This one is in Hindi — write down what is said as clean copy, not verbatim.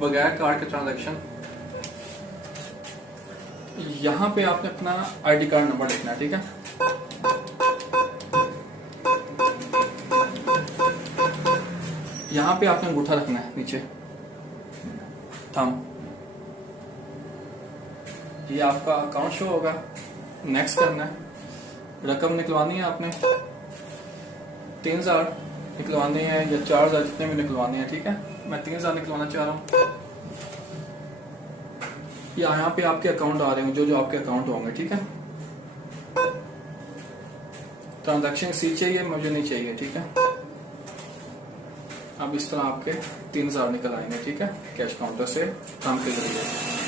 बगैर कार्ड के ट्रांजैक्शन। यहाँ पे आपने अपना आईडी कार्ड नंबर लिखना है, ठीक है। यहाँ पे आपने अंगूठा रखना है नीचे, थंब। ये आपका अकाउंट शो होगा। नेक्स्ट करना है। रकम निकलवानी है आपने 3000 निकलवानी है या 4000, जितने भी निकलवानी है, ठीक है। मैं 3000 निकलवाना चाह रहा हूँ। यहाँ पे आपके अकाउंट आ रहे होंगे, जो आपके अकाउंट होंगे, ठीक है। ट्रांजैक्शन सी चाहिए, मुझे नहीं चाहिए, ठीक है। अब इस तरह आपके 3000 निकल आएंगे, ठीक है, कैश काउंटर से काम के जरिए।